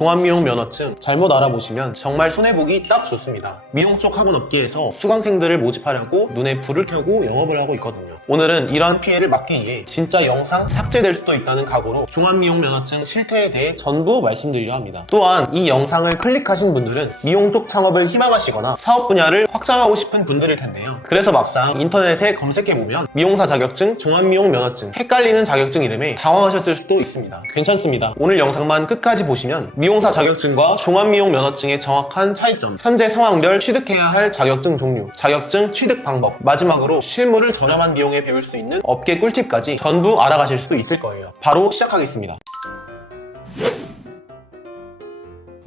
종합미용 면허증 잘못 알아보시면 정말 손해보기 딱 좋습니다. 미용 쪽 학원 업계에서 수강생들을 모집하려고 눈에 불을 켜고 영업을 하고 있거든요. 오늘은 이러한 피해를 막기 위해 진짜 영상 삭제될 수도 있다는 각오로 종합미용 면허증 실태에 대해 전부 말씀드리려 합니다. 또한 이 영상을 클릭하신 분들은 미용 쪽 창업을 희망하시거나 사업 분야를 확장하고 싶은 분들일 텐데요. 그래서 막상 인터넷에 검색해보면 미용사 자격증, 종합미용 면허증 헷갈리는 자격증 이름에 당황하셨을 수도 있습니다. 괜찮습니다. 오늘 영상만 끝까지 보시면 미용사 자격증과 종합미용 면허증의 정확한 차이점, 현재 상황별 취득해야 할 자격증 종류, 자격증 취득 방법, 마지막으로 실무를 저렴한 비용에 배울 수 있는 업계 꿀팁까지 전부 알아가실 수 있을 거예요. 바로 시작하겠습니다.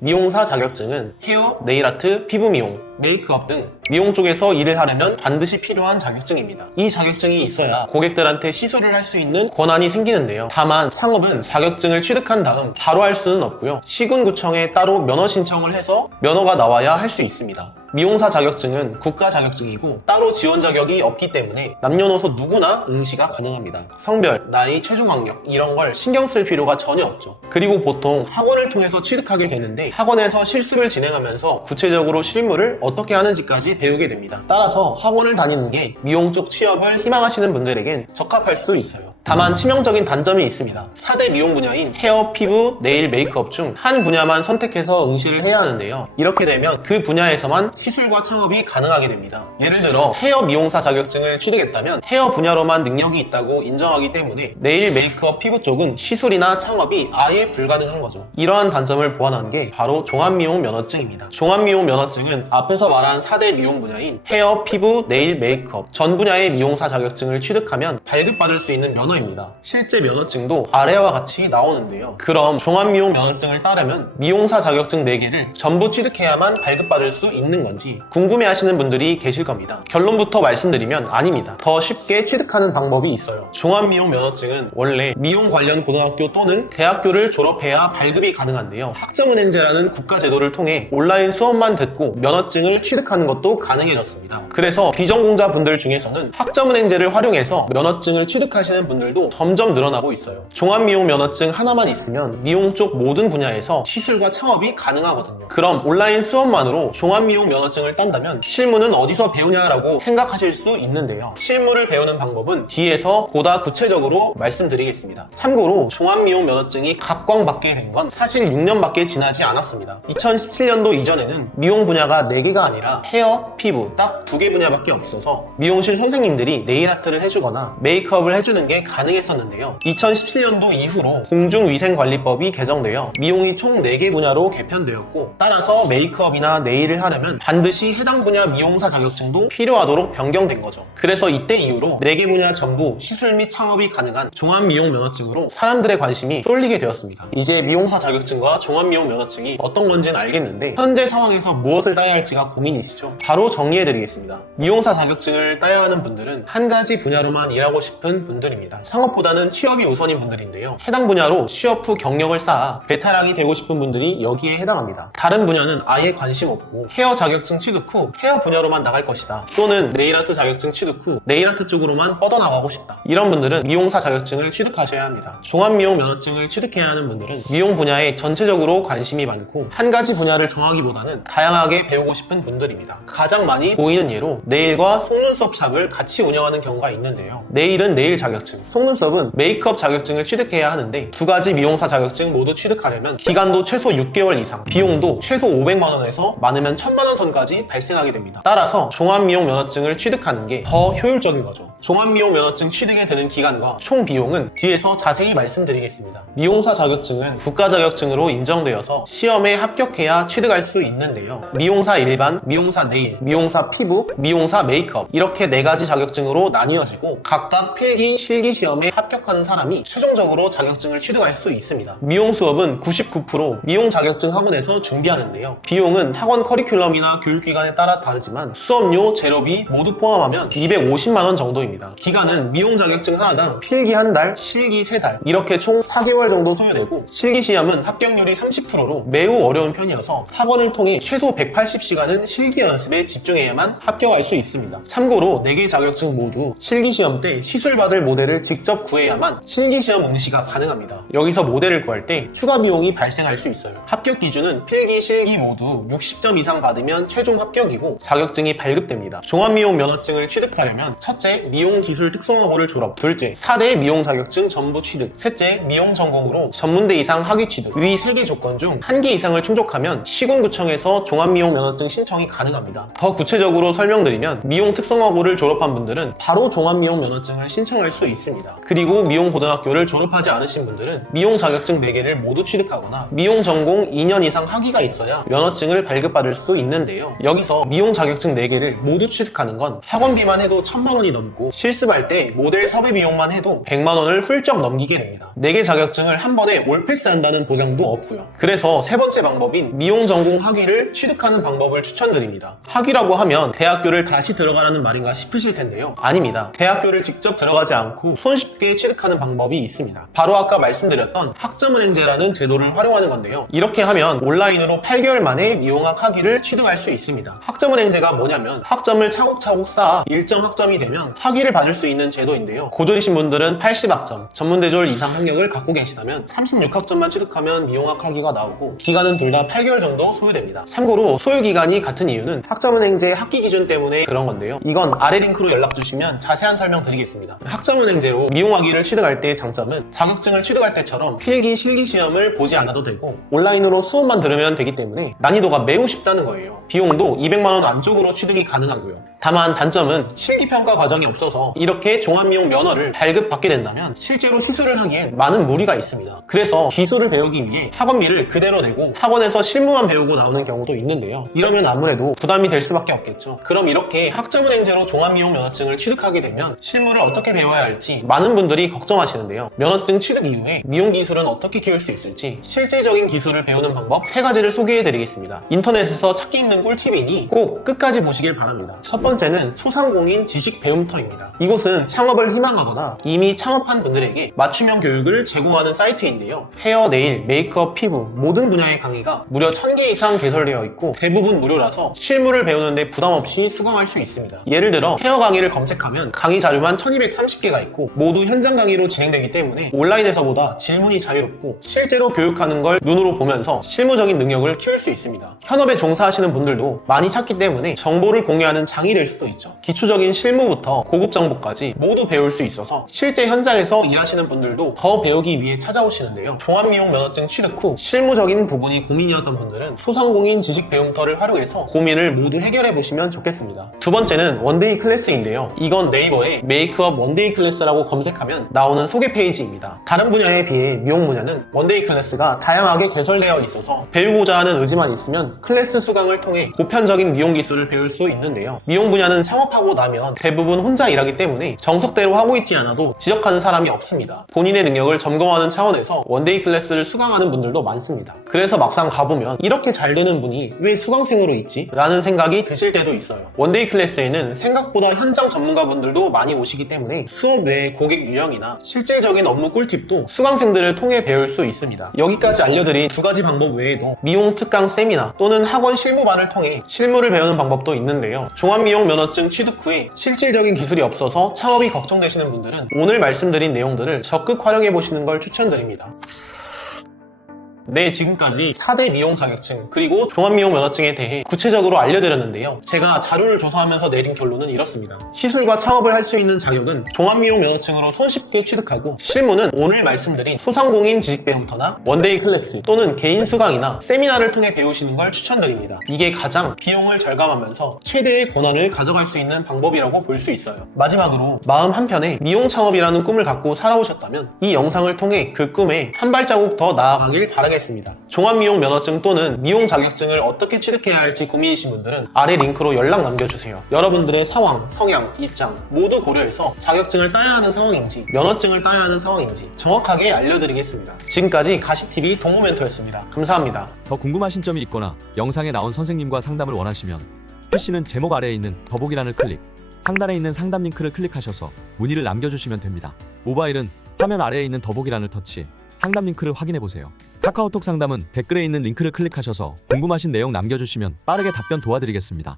미용사 자격증은 헤어, 네일아트, 피부미용, 메이크업 등 미용 쪽에서 일을 하려면 반드시 필요한 자격증입니다. 이 자격증이 있어야 고객들한테 시술을 할 수 있는 권한이 생기는데요. 다만 창업은 자격증을 취득한 다음 바로 할 수는 없고요. 시군구청에 따로 면허 신청을 해서 면허가 나와야 할 수 있습니다. 미용사 자격증은 국가 자격증이고 따로 지원 자격이 없기 때문에 남녀노소 누구나 응시가 가능합니다. 성별, 나이, 최종 학력 이런 걸 신경 쓸 필요가 전혀 없죠. 그리고 보통 학원을 통해서 취득하게 되는데 학원에서 실습을 진행하면서 구체적으로 실무를 어떻게 하는지까지 배우게 됩니다. 따라서 학원을 다니는 게 미용 쪽 취업을 희망하시는 분들에겐 적합할 수 있어요. 다만 치명적인 단점이 있습니다. 4대 미용 분야인 헤어, 피부, 네일, 메이크업 중 한 분야만 선택해서 응시를 해야 하는데요. 이렇게 되면 그 분야에서만 시술과 창업이 가능하게 됩니다. 예를 들어 헤어 미용사 자격증을 취득했다면 헤어 분야로만 능력이 있다고 인정하기 때문에 네일, 메이크업, 피부 쪽은 시술이나 창업이 아예 불가능한 거죠. 이러한 단점을 보완한 게 바로 종합미용 면허증입니다. 종합미용 면허증은 앞에서 말한 4대 미용 분야인 헤어, 피부, 네일, 메이크업 전 분야의 미용사 자격증을 취득하면 발급받을 수 있는 면허입니다. 실제 면허증도 아래와 같이 나오는데요. 그럼 종합미용 면허증을 따려면 미용사 자격증 4개를 전부 취득해야만 발급받을 수 있는 건지 궁금해하시는 분들이 계실 겁니다. 결론부터 말씀드리면 아닙니다. 더 쉽게 취득하는 방법이 있어요. 종합미용 면허증은 원래 미용 관련 고등학교 또는 대학교를 졸업해야 발급이 가능한데요. 학점은행제라는 국가제도를 통해 온라인 수업만 듣고 면허증을 취득하는 것도 가능해졌습니다. 그래서 비전공자 분들 중에서는 학점은행제를 활용해서 면허증을 취득하시는 분들도 점점 늘어나고 있어요. 종합미용 면허증 하나만 있으면 미용 쪽 모든 분야에서 시술과 창업이 가능하거든요. 그럼 온라인 수업만으로 종합미용 면허증을 딴다면 실무는 어디서 배우냐라고 생각하실 수 있는데요. 실무를 배우는 방법은 뒤에서 보다 구체적으로 말씀드리겠습니다. 참고로 종합미용 면허증이 각광받게 된 건 사실 6년밖에 지나지 않았습니다. 2017년도 이전에는 미용 분야가 4개가 아니라 헤어, 피부 딱 2개 분야밖에 없어서 미용실 선생님들이 네일아트를 해주거나 메이크업을 해주는 게 가능했었는데요. 2017년도 이후로 공중위생관리법이 개정되어 미용이 총 4개 분야로 개편되었고 따라서 메이크업이나 네일을 하려면 반드시 해당 분야 미용사 자격증도 필요하도록 변경된 거죠. 그래서 이때 이후로 4개 분야 전부 시술 및 창업이 가능한 종합미용 면허증으로 사람들의 관심이 쏠리게 되었습니다. 이제 미용사 자격증과 종합미용 면허증이 어떤 건지는 알겠는데 현재 상황에서 무엇을 따야 할지가 고민이시죠? 바로 정리해드리겠습니다. 미용사 자격증을 따야 하는 분들은 한 가지 분야로만 일하고 싶은 분들입니다. 상업보다는 취업이 우선인 분들인데요. 해당 분야로 취업 후 경력을 쌓아 베테랑이 되고 싶은 분들이 여기에 해당합니다. 다른 분야는 아예 관심 없고 헤어 자격증 취득 후 헤어 분야로만 나갈 것이다. 또는 네일아트 자격증 취득 후 네일아트 쪽으로만 뻗어나가고 싶다. 이런 분들은 미용사 자격증을 취득하셔야 합니다. 종합미용 면허증을 취득해야 하는 분들은 미용 분야에 전체적으로 관심이 많고 한 가지 분야를 정하기보다는 다양하게 배우고 싶은 분들입니다. 가장 많이 보이는 예로 네일과 속눈썹 샵을 같이 운영하는 경우가 있는데요. 네일은 네일 자격증, 속눈썹은 메이크업 자격증을 취득해야 하는데 두 가지 미용사 자격증 모두 취득하려면 기간도 최소 6개월 이상, 비용도 최소 500만 원에서 많으면 1000만 원 선까지 발생하게 됩니다. 따라서 종합미용 면허증을 취득하는 게 더 효율적인 거죠. 종합미용 면허증 취득에 드는 기간과 총 비용은 뒤에서 자세히 말씀드리겠습니다. 미용사 자격증은 국가 자격증으로 인정되어서 시험에 합격해야 취득할 수 있는데요. 미용사 일반, 미용사 네일, 미용사 피부, 미용사 메이크업 이렇게 4가지 자격증으로 나뉘어지고 각각 필기, 실기 시험에 합격하는 사람이 최종적으로 자격증을 취득할 수 있습니다. 미용 수업은 99% 미용 자격증 학원에서 준비하는데요. 비용은 학원 커리큘럼이나 대학이나 교육기관에 따라 다르지만 수업료, 재료비 모두 포함하면 250만원 정도입니다. 기간은 미용 자격증 하나당 필기 1달, 실기 3달 이렇게 총 4개월 정도 소요되고 실기 시험은 합격률이 30%로 매우 어려운 편이어서 학원을 통해 최소 180시간은 실기 연습에 집중해야만 합격할 수 있습니다. 참고로 4개 자격증 모두 실기 시험 때 시술받을 모델을 직접 구해야만 실기 시험 응시가 가능합니다. 여기서 모델을 구할 때 추가 비용이 발생할 수 있어요. 합격 기준은 필기, 실기 모두 60점 이상 받으면 최종 합격이고 자격증이 발급됩니다. 종합미용 면허증을 취득하려면 첫째, 미용기술 특성화고를 졸업, 둘째, 4대 미용 자격증 전부 취득, 셋째, 미용 전공으로 전문대 이상 학위 취득. 위 3개 조건 중 1개 이상을 충족하면 시군구청에서 종합미용 면허증 신청이 가능합니다. 더 구체적으로 설명드리면 미용 특성화고를 졸업한 분들은 바로 종합미용 면허증을 신청할 수 있습니다. 그리고 미용고등학교를 졸업하지 않으신 분들은 미용 자격증 4개를 모두 취득하거나 미용 전공 2년 이상 학위가 있어야 면허증을 발급받을 수 있는데요. 여기서 미용 자격증 4개를 모두 취득하는 건 학원비만 해도 1000만원이 넘고 실습할 때 모델 섭외 비용만 해도 100만원을 훌쩍 넘기게 됩니다. 4개 자격증을 한 번에 올패스한다는 보장도 없고요. 그래서 세 번째 방법인 미용 전공 학위를 취득하는 방법을 추천드립니다. 학위라고 하면 대학교를 다시 들어가라는 말인가 싶으실 텐데요. 아닙니다. 대학교를 직접 들어가지 않고 손쉽게 취득하는 방법이 있습니다. 바로 아까 말씀드렸던 학점은행제라는 제도를 활용하는 건데요. 이렇게 하면 온라인으로 8개월 만에 미용학 학위를 취득할 수 있습니다. 학점은행제가 뭐냐면 학점을 차곡차곡 쌓아 일정 학점이 되면 학위를 받을 수 있는 제도인데요. 고졸이신 분들은 80학점, 전문대졸 이상 학력을 갖고 계시다면 36학점만 취득하면 미용학 학위가 나오고 기간은 둘 다 8개월 정도 소요됩니다. 참고로 소요기간이 같은 이유는 학점은행제 학기 기준 때문에 그런 건데요. 이건 아래 링크로 연락 주시면 자세한 설명 드리겠습니다. 학점은행제로 미용학위를 취득할 때의 장점은 자격증을 취득할 때처럼 필기, 실기 시험을 보지 않아도 되고 온라인으로 수업만 들으면 되기 때문에 난이도가 매우 쉽다는 거예요. 비용도 200만원 안쪽으로 취득이 가능하고요. 다만 단점은 실기평가 과정이 없어서 이렇게 종합미용 면허를 발급받게 된다면 실제로 시술을 하기엔 많은 무리가 있습니다. 그래서 기술을 배우기 위해 학원비를 그대로 내고 학원에서 실무만 배우고 나오는 경우도 있는데요. 이러면 아무래도 부담이 될 수밖에 없겠죠. 그럼 이렇게 학점은행제로 종합미용 면허증을 취득하게 되면 실무를 어떻게 배워야 할지 많은 분들이 걱정하시는데요. 면허증 취득 이후에 미용 기술은 어떻게 키울 수 있을지 실질적인 기술을 배우는 방법 3가지를 소개해드리겠습니다. 인터넷에서 찾기 힘든 꿀팁이니 꼭 끝까지 보시길 바랍니다. 첫 번째는 소상공인 지식 배움터입니다. 이곳은 창업을 희망하거나 이미 창업한 분들에게 맞춤형 교육을 제공하는 사이트인데요. 헤어, 네일, 메이크업, 피부 모든 분야의 강의가 무려 1000개 이상 개설되어 있고 대부분 무료라서 실무를 배우는데 부담 없이 수강할 수 있습니다. 예를 들어 헤어 강의를 검색하면 강의 자료만 1230개가 있고 모두 현장 강의로 진행되기 때문에 온라인에서보다 질문이 자유롭고 실제로 교육하는 걸 눈으로 보면서 실무적인 능력을 키울 수 있습니다. 현업에 종사하시는 분들도 많이 찾기 때문에 정보를 공유하는 장이 될 수도 있죠. 기초적인 실무부터 고급 정보까지 모두 배울 수 있어서 실제 현장에서 일하시는 분들도 더 배우기 위해 찾아오시는데요. 종합미용 면허증 취득 후 실무적인 부분이 고민이었던 분들은 소상공인 지식 배움터를 활용해서 고민을 모두 해결해 보시면 좋겠습니다. 두 번째는 원데이 클래스인데요. 이건 네이버에 메이크업 원데이 클래스라고 검색하면 나오는 소개 페이지입니다. 다른 분야에 비해 미용 분야는 원데이 클래스가 다양하게 개설되어 있어서 배우고자 하는 의지만 있으면 클래스 수강을 통해 보편적인 미용 기술을 배울 수 있는데요. 미용 분야는 창업하고 나면 대부분 혼자 일하기 때문에 정석대로 하고 있지 않아도 지적하는 사람이 없습니다. 본인의 능력을 점검하는 차원에서 원데이 클래스를 수강하는 분들도 많습니다. 그래서 막상 가보면 이렇게 잘 되는 분이 왜 수강생으로 있지? 라는 생각이 드실 때도 있어요. 원데이 클래스에는 생각보다 현장 전문가분들도 많이 오시기 때문에 수업 외에 고객 유형이나 실질적인 업무 꿀팁도 수강생들을 통해 배울 수 있습니다. 여기까지 알려드린 2가지 방법 외에도 미용 특강 세미나 또는 학원 실무반을 통해 실무를 배우는 방법도 있는데요. 종합미용 면허증 취득 후에 실질적인 기술이 없어서 창업이 걱정되시는 분들은 오늘 말씀드린 내용들을 적극 활용해 보시는 걸 추천드립니다. 네, 지금까지 4대 미용 자격증 그리고 종합미용 면허증에 대해 구체적으로 알려드렸는데요. 제가 자료를 조사하면서 내린 결론은 이렇습니다. 시술과 창업을 할 수 있는 자격은 종합미용 면허증으로 손쉽게 취득하고 실무는 오늘 말씀드린 소상공인 지식배움터나 원데이 클래스 또는 개인 수강이나 세미나를 통해 배우시는 걸 추천드립니다. 이게 가장 비용을 절감하면서 최대의 권한을 가져갈 수 있는 방법이라고 볼 수 있어요. 마지막으로 마음 한편에 미용 창업이라는 꿈을 갖고 살아오셨다면 이 영상을 통해 그 꿈에 한 발자국 더 나아가길 바라겠습니다. 하겠습니다. 종합미용 면허증 또는 미용 자격증을 어떻게 취득해야 할지 고민이신 분들은 아래 링크로 연락 남겨주세요. 여러분들의 상황, 성향, 입장 모두 고려해서 자격증을 따야 하는 상황인지 면허증을 따야 하는 상황인지 정확하게 알려드리겠습니다. 지금까지 가시TV 동호멘토였습니다. 감사합니다. 더 궁금하신 점이 있거나 영상에 나온 선생님과 상담을 원하시면 PC는 제목 아래에 있는 더보기란을 클릭, 상단에 있는 상담 링크를 클릭하셔서 문의를 남겨주시면 됩니다. 모바일은 화면 아래에 있는 더보기란을 터치, 상담 링크를 확인해보세요. 카카오톡 상담은 댓글에 있는 링크를 클릭하셔서 궁금하신 내용 남겨주시면 빠르게 답변 도와드리겠습니다.